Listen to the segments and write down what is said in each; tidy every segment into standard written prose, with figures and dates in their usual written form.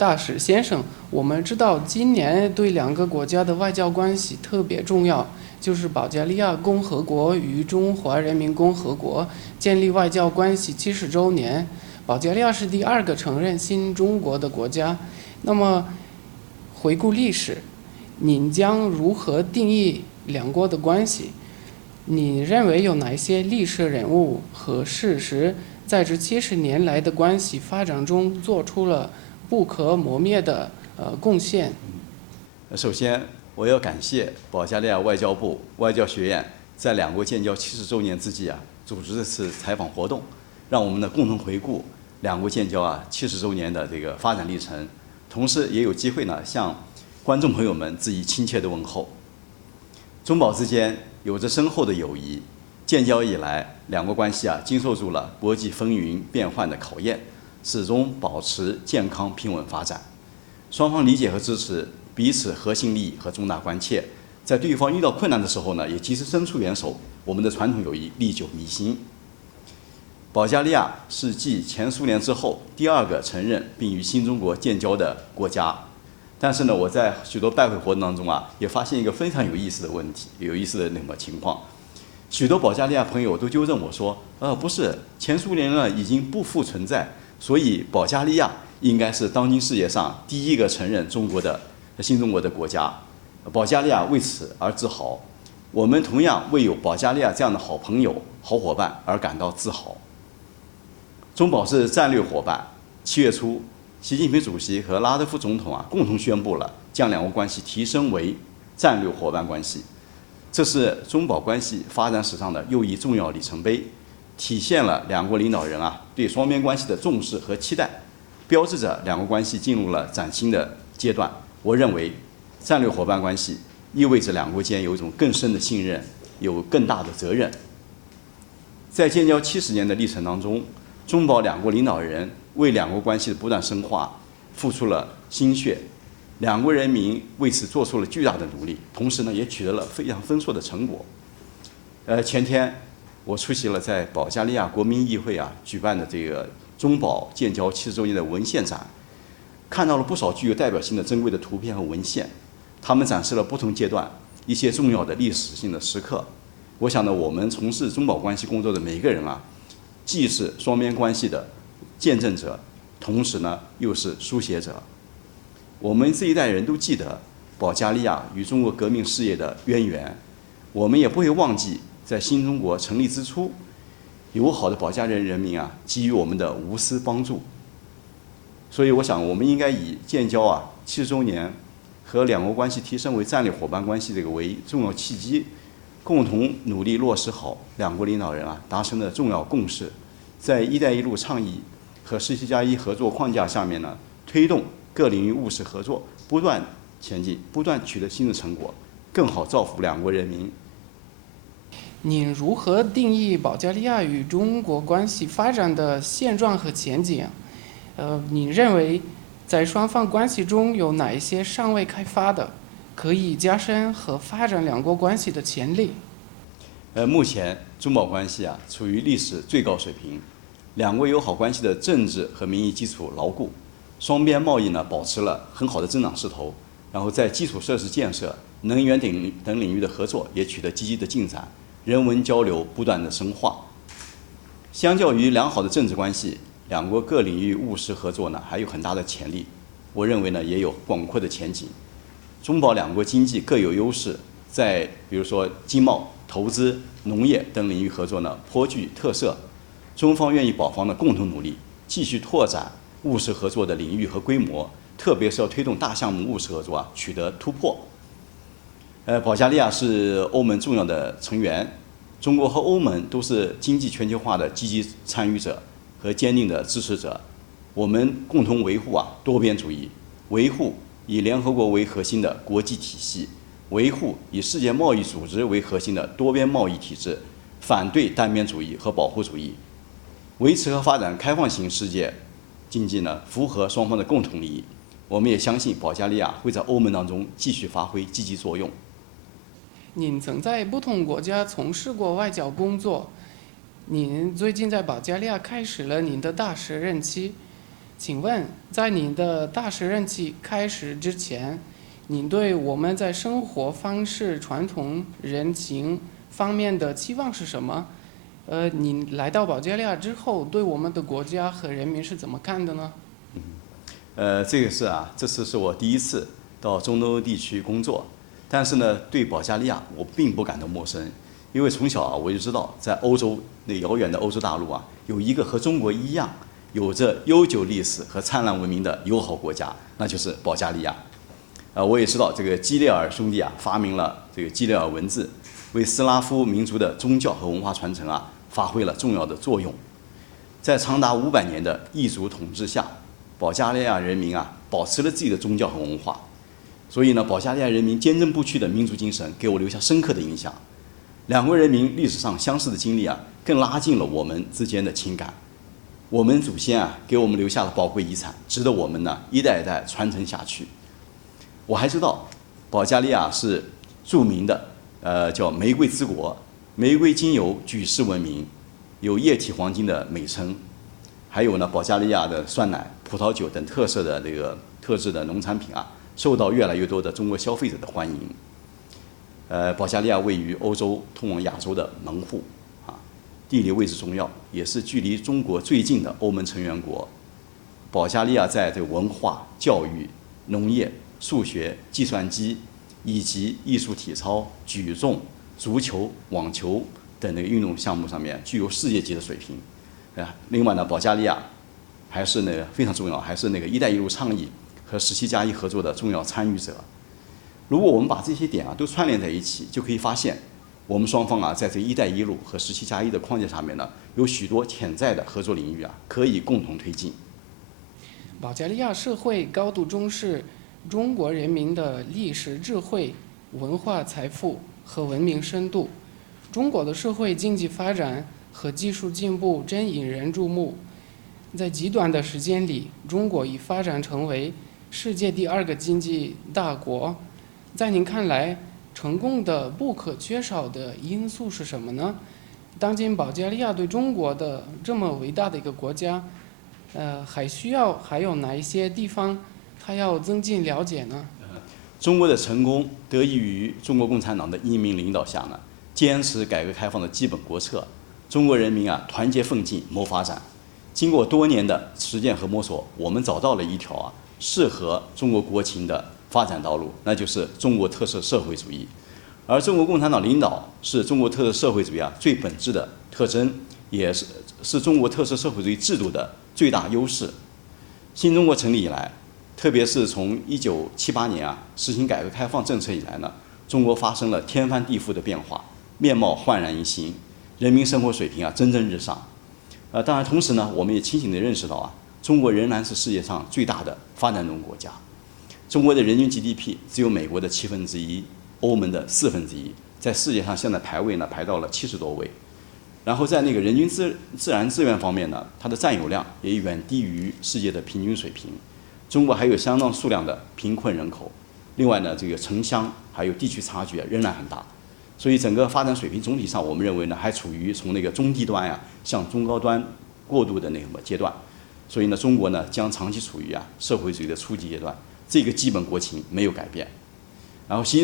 大使先生，我们知道今年对两个国家的外交关系特别重要，就是保加利亚共和国与中华人民共和国建立外交关系70周年。保加利亚是第2个承认新中国的国家。那么，回顾历史，您将如何定义两国的关系？你认为有哪些历史人物和事实在这70年来的关系发展中做出了不可磨灭的贡献？首先，我要感谢保加利亚外交部外交学院在两国建交70周年之际组织这次采访活动，让我们呢共同回顾两国建交70周年的这个发展历程，同时也有机会呢向观众朋友们致以亲切的问候。中保之间有着深厚的友谊，建交以来，两国关系经受住了国际风云变幻的考验，始终保持健康平稳发展。双方理解和支持彼此核心利益和重大关切，在对方遇到困难的时候呢，也及时伸出援手。我们的传统友谊历久弥新。保加利亚是继前苏联之后第2个承认并与新中国建交的国家。但是呢，我在许多拜会活动当中也发现一个非常有意思的问题，有意思的情况。许多保加利亚朋友都纠正我说，不是，前苏联呢已经不复存在，所以保加利亚应该是当今世界上第1个承认新中国的国家。保加利亚为此而自豪，我们同样为有保加利亚这样的好朋友、好伙伴而感到自豪。中保是战略伙伴。7月初，习近平主席和拉德夫总统共同宣布了将两国关系提升为战略伙伴关系。这是中保关系发展史上的又一重要里程碑，体现了两国领导人对双边关系的重视和期待，标志着两国关系进入了崭新的阶段。我认为，战略伙伴关系意味着两国间有一种更深的信任，有更大的责任。在建交70年的历程当中，中保两国领导人为两国关系的不断深化付出了心血，两国人民为此做出了巨大的努力，同时呢，也取得了非常丰硕的成果。前天我出席了在保加利亚国民议会举办的这个中保建交70周年的文献展，看到了不少具有代表性的珍贵的图片和文献，他们展示了不同阶段一些重要的历史性的时刻。我想呢，我们从事中保关系工作的每一个人既是双边关系的见证者，同时呢又是书写者。我们这一代人都记得保加利亚与中国革命事业的渊源，我们也不会忘记在新中国成立之初，友好的保加利亚人民给予我们的无私帮助。所以我想，我们应该以建交70周年和两国关系提升为战略伙伴关系这个为重要契机，共同努力落实好两国领导人达成的重要共识，在“一带一路”倡议和17+1合作框架下面呢，推动各领域务实合作不断前进，不断取得新的成果，更好造福两国人民。您如何定义保加利亚与中国关系发展的现状和前景？你认为在双方关系中有哪一些尚未开发的，可以加深和发展两国关系的潜力？目前中保关系处于历史最高水平，两国友好关系的政治和民意基础牢固，双边贸易呢保持了很好的增长势头，然后在基础设施建设、能源等领域的合作也取得积极的进展，人文交流不断的深化。相较于良好的政治关系，两国各领域务实合作呢还有很大的潜力，我认为呢也有广阔的前景。中保两国经济各有优势，在比如说经贸、投资、农业等领域合作呢颇具特色，中方愿意保方的共同努力，继续拓展务实合作的领域和规模，特别是要推动大项目务实合作取得突破。保加利亚是欧盟重要的成员，中国和欧盟都是经济全球化的积极参与者和坚定的支持者，我们共同维护多边主义，维护以联合国为核心的国际体系，维护以世界贸易组织为核心的多边贸易体制，反对单边主义和保护主义，维持和发展开放型世界经济呢，符合双方的共同利益。我们也相信保加利亚会在欧盟当中继续发挥积极作用。您曾在不同国家从事过外交工作，您最近在保加利亚开始了您的大使任期。请问，在您的大使任期开始之前，您对我们在生活方式、传统人情方面的期望是什么？您来到保加利亚之后，对我们的国家和人民是怎么看的呢？这次是我第一次到中东欧地区工作，但是呢，对保加利亚我并不感到陌生，因为从小我就知道，在欧洲那遥远的欧洲大陆有一个和中国一样有着悠久历史和灿烂文明的友好国家，那就是保加利亚。我也知道这个基列尔兄弟发明了这个基列尔文字，为斯拉夫民族的宗教和文化传承发挥了重要的作用。在长达500年的异族统治下，保加利亚人民保持了自己的宗教和文化，所以呢，保加利亚人民坚贞不屈的民族精神给我留下深刻的影响。两国人民历史上相似的经历更拉近了我们之间的情感。我们祖先给我们留下了宝贵遗产，值得我们一代一代传承下去。我还知道，保加利亚是著名的叫玫瑰之国，玫瑰精油举世闻名，有液体黄金的美称。还有呢，保加利亚的酸奶、葡萄酒等特色的这个特制的农产品受到越来越多的中国消费者的欢迎。保加利亚位于欧洲通往亚洲的门户地理位置重要，也是距离中国最近的欧盟成员国。保加利亚在这个文化、教育、农业、数学、计算机以及艺术体操、举重、足球、网球等那个运动项目上面具有世界级的水平。另外呢，保加利亚还是那个非常重要，还是那个“一带一路”倡议和17+1合作的重要参与者。如果我们把这些点都串联在一起，就可以发现，我们双方在这“一带一路”和17+1的框架下面有许多潜在的合作领域可以共同推进。保加利亚社会高度重视中国人民的历史智慧、文化财富和文明深度。中国的社会经济发展和技术进步真引人注目。在极短的时间里，中国已发展成为世界第2个经济大国。在您看来，成功的不可缺少的因素是什么呢？当今保加利亚对中国的这么伟大的一个国家，还有哪一些地方它要增进了解呢？中国的成功得益于中国共产党的英明领导下坚持改革开放的基本国策，中国人民团结奋进谋发展。经过多年的实践和摸索，我们找到了一条适合中国国情的发展道路，那就是中国特色社会主义。而中国共产党领导是中国特色社会主义最本质的特征，也是中国特色社会主义制度的最大优势。新中国成立以来，特别是从1978年实行改革开放政策以来中国发生了天翻地覆的变化，面貌焕然一新，人民生活水平蒸蒸日上。当然，同时我们也清醒地认识到中国仍然是世界上最大的发展中国家。中国的人均 GDP 只有美国的1/7，欧盟的1/4，在世界上现在排位排到了70多位。然后在那个人均自然资源方面它的占有量也远低于世界的平均水平。中国还有相当数量的贫困人口，另外这个城乡还有地区差距仍然很大。所以整个发展水平总体上，我们认为还处于从那个中低端向中高端过渡的那个阶段。所以中国将长期处于社会主义的初级阶段，这个基本国情没有改变。然后习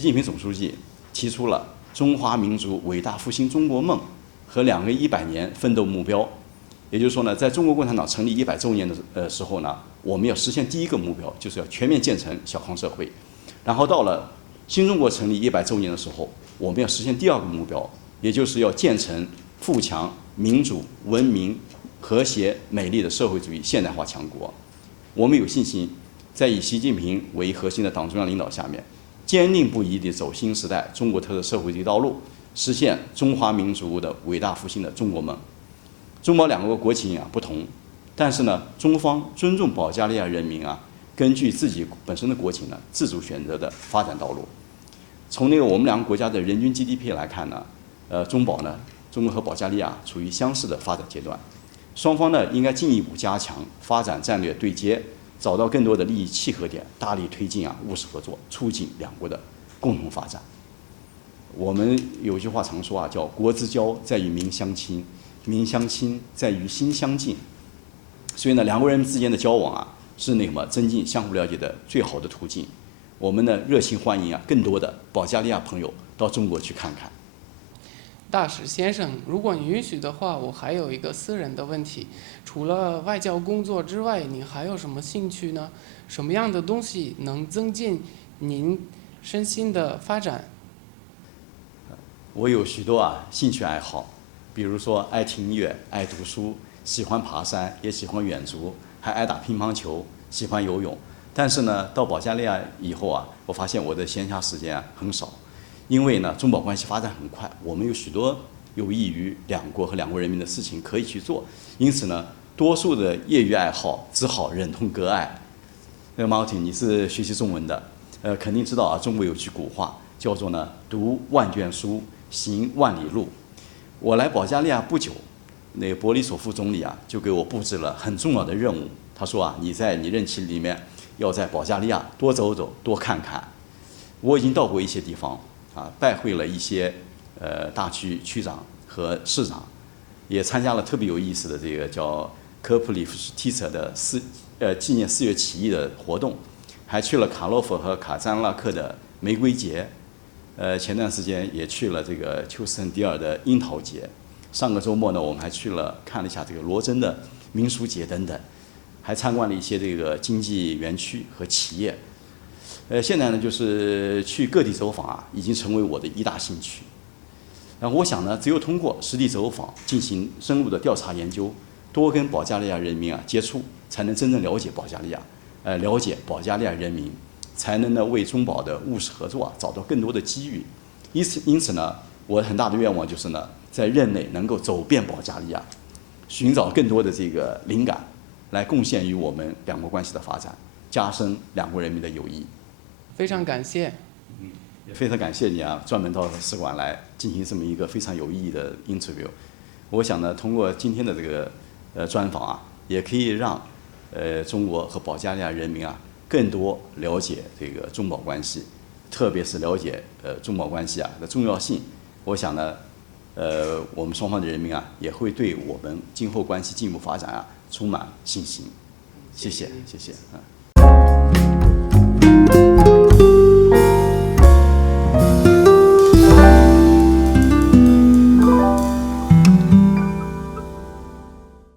近平总书记提出了中华民族伟大复兴中国梦和2个100年奋斗目标。也就是说在中国共产党成立100周年的时候我们要实现第1个目标，就是要全面建成小康社会。然后到了新中国成立100周年的时候，我们要实现第2个目标，也就是要建成富强、民主、文明、和谐、美丽的社会主义现代化强国。我们有信心，在以习近平为核心的党中央领导下面，坚定不移地走新时代中国特色社会主义道路，实现中华民族的伟大复兴的中国梦。中保2国国情不同，但是中方尊重保加利亚人民根据自己本身的国情自主选择的发展道路。从我们2个国家的人均 GDP 来看中国和保加利亚处于相似的发展阶段，双方应该进一步加强发展战略对接，找到更多的利益契合点，大力推进务实合作，促进2国的共同发展。我们有句话常说叫国之交在于民相亲，民相亲在于心相近。所以呢，两国人之间的交往啊，是增进相互了解的最好的途径。我们呢，热情欢迎啊更多的保加利亚朋友到中国去看看。大使先生，如果你允许的话，我还有一个私人的问题。除了外交工作之外，你还有什么兴趣呢？什么样的东西能增进您身心的发展？我有许多兴趣爱好，比如说爱听音乐、爱读书、喜欢爬山，也喜欢远足，还爱打乒乓球，喜欢游泳。但是呢，到保加利亚以后我发现我的闲暇时间很少，因为呢，中保关系发展很快，我们有许多有益于两国和两国人民的事情可以去做，因此呢，多数的业余爱好只好忍痛割爱。Martin， 你是学习中文的，肯定知道中国有句古话叫做呢“读万卷书，行万里路”。我来保加利亚不久，那个博里索夫总理就给我布置了很重要的任务。他说你在你任期里面要在保加利亚多走走，多看看。我已经到过一些地方拜会了一些大区区长和市长，也参加了特别有意思的这个叫科普里夫斯提策的纪念4月起义的活动，还去了卡洛夫和卡赞拉克的玫瑰节，前段时间也去了这个丘斯滕迪尔的樱桃节，上个周末呢，我们还看了一下这个罗真的民俗节等等，还参观了一些这个经济园区和企业。现在呢，就是去各地走访已经成为我的一大兴趣。然后我想呢，只有通过实地走访，进行深入的调查研究，多跟保加利亚人民接触，才能真正了解保加利亚，了解保加利亚人民，才能呢为中保的务实合作找到更多的机遇。因此呢，我很大的愿望就是呢，在任内能够走遍保加利亚，寻找更多的这个灵感，来贡献于我们两国关系的发展，加深两国人民的友谊。非常感谢。也非常感谢你专门到使馆来进行这么一个非常有意义的 interview。我想呢，通过今天的这个专访也可以让中国和保加利亚人民更多了解这个中保关系，特别是了解中保关系的重要性。我想呢，我们双方的人民也会对我们今后关系进一步发展充满信心。谢谢，谢谢。